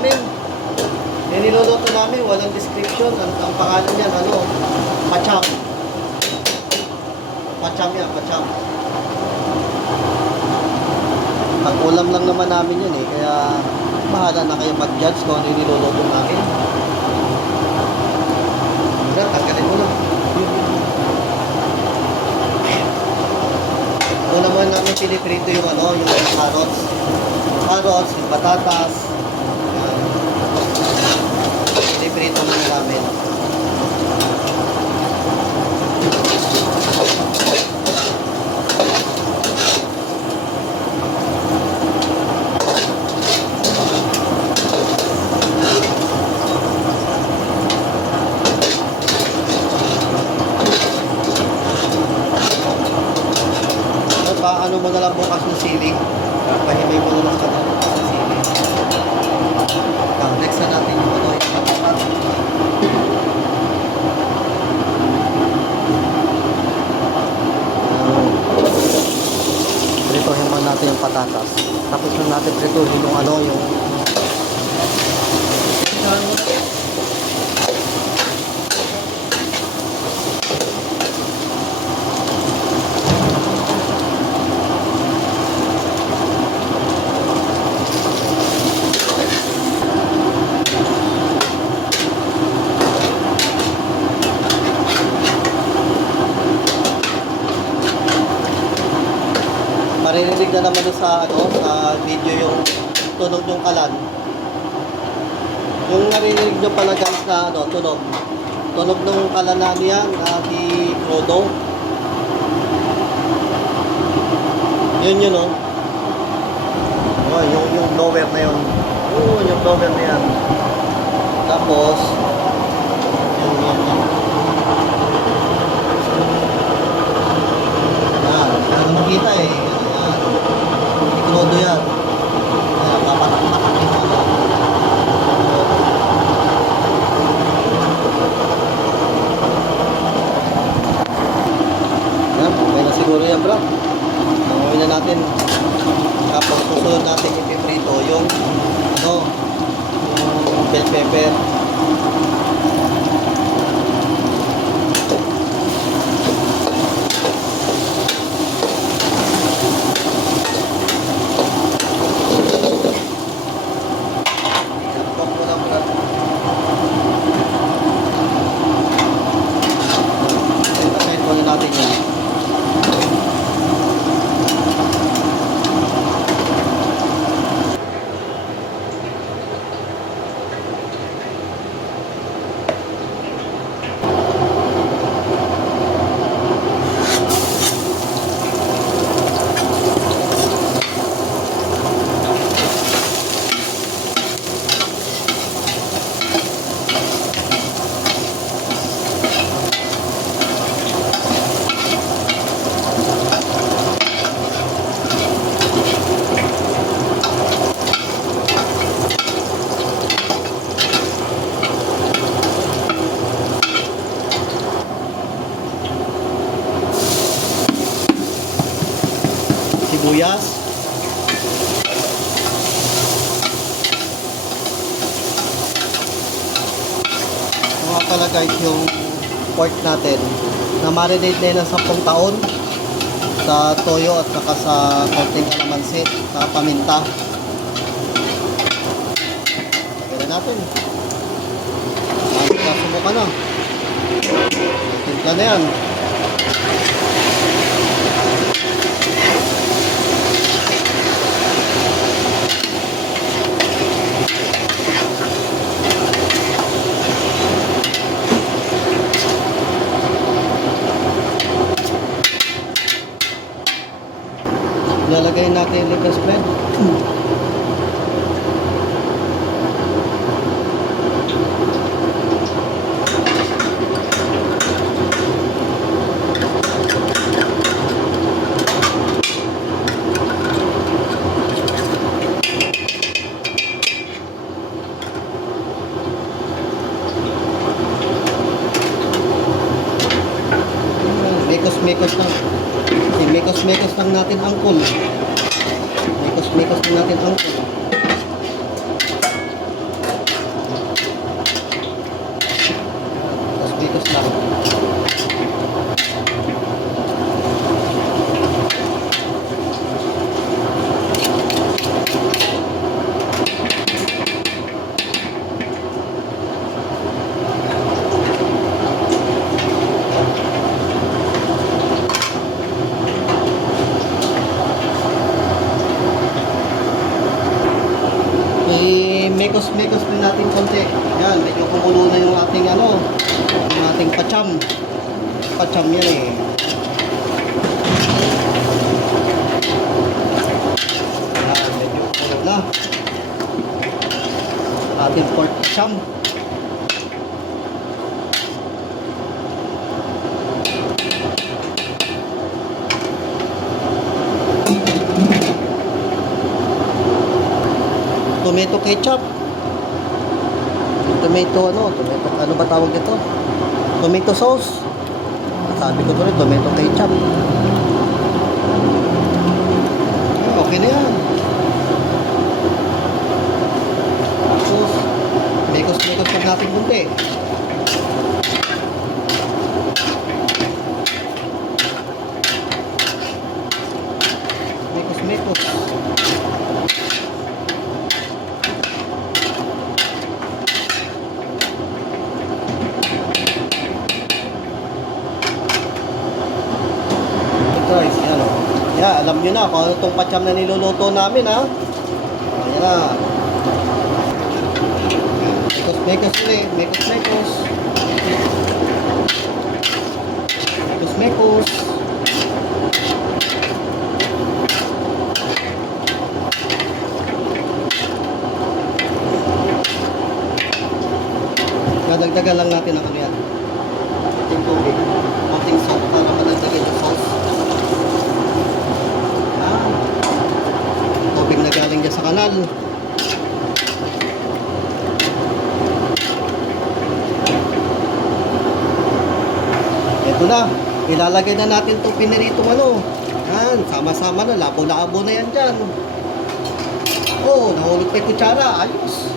namin. Yung niluluto namin, walang description. Ang pangalan niyan, pacham. Pacham yan, pacham. Pag-ulam lang naman namin yun kaya bahala na kayo mag-judge kung ano yung niluluto namin. Tanggalin mo lang. Doon naman namin piniprito yung yung carrots. Carrots, yung patatas. Piniprito muna namin. Ano mo na lang bukas ng sili. Pahimay mo na lang sa sili. Next na natin yung yung patatas. Prituhin mo natin yung patatas. Tapos na natin prituhin yung yung maririnig na naman sa sa video yung tunog ng kalan. Yung naririnig nyo pala guys na tunog ng kalan na niya na si Frodo. Yun yung blower na yun. Yung blower na yan. Tapos yan. Yan makita Frodo yan. Papatak-patak yung Yan, okay na siguro yan bro. Gawin na natin. Tapos susunod natin ipiprito yung bell pepper. Sibuyas. Mga pala guys yung pork natin na marinate na yun ng 10 taon sa toyo at saka sa konting kalamansi sa paminta. Pwede natin. Subukan na. Timpla na yan. Lalagay natin yung ligas bread. Mekos-mekos lang. Mekos-mekos lang natin angkol. Mekos-mekos lang natin angkol. Mekos-mekos din natin konti. Yan, medyo kumulo na yung ating ano, yung ating pacham. Pacham yan eh. Yan, medyo kumulo na. Ating pork pacham. Tomato ketchup. Tomato ano ba tawag ito? Tomato sauce. Sabi ko to rin, tomato ketchup. Okay na yan. Tapos, mekos-mekos pag natin bunti. Mekos-mekos. Guys, yan o. Yeah, alam nyo na kung ano itong pacham na niluluto namin ha. Ayan na. Mekos-mekos ulit. Mekos-mekos. Mekos-mekos. Dadagdagan lang natin ang ano yan. Ating tubig. Ating salt para madagdagan yung sauce. Tubig na galing dyan sa kanal. Ito na. Ilalagay na natin itong piniritong ano. Yan. Sama-sama na. Labo-labo na yan dyan. Oh, nahulog pa yung kutsara. Ayos.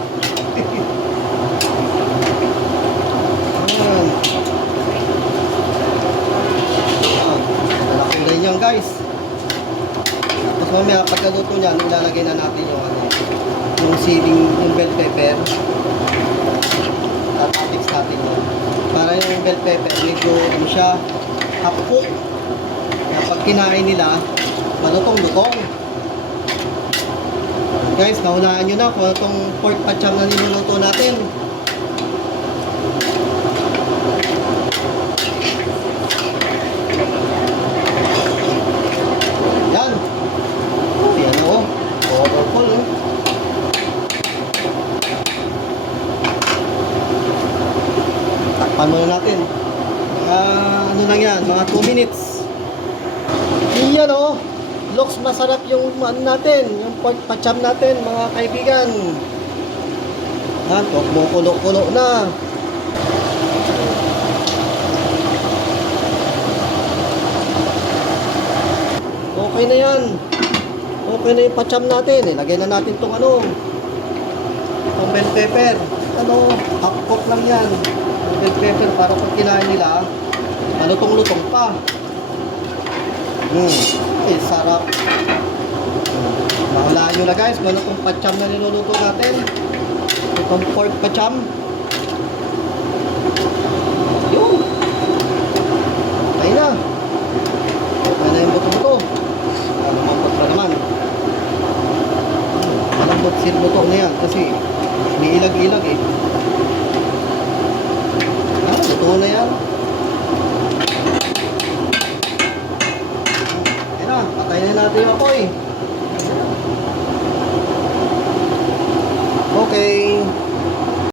Yan. Nalakulay niyan guys. Tapos mamaya pagkaluto niyan, ilalagay na natin yung ano, yung siling, yung bell pepper. Tatapix natin yun. Para yung bell pepper, medyo ano siya, half cook. Kaya pag kinain nila, malutong-lutong. Guys, naunahan nyo na kung itong pork pacham na niluluto natin. Yan. Yan o. Overfull o. Takpan muna natin. Ano lang yan, mga 2 minutes. Yan o. Looks masarap yung ano natin, yung pork pacham natin, mga kaibigan. Yan, kumukulo-kulo na. Okay na yan. Okay na yung pacham natin. Ilagay na natin itong ano, itong bell pepper. Ano, half cook lang yan. Bell pepper para pag kinain nila, malutong-lutong pa. Eh, sarap. Mahulaan nyo na guys, kung ano itong pacham na niluluto natin. Itong pork pacham. Yun. Okay na. Okay na yung buto-buto. Malambot na naman. Malambot sin buto na yan kasi may ilag-ilag eh.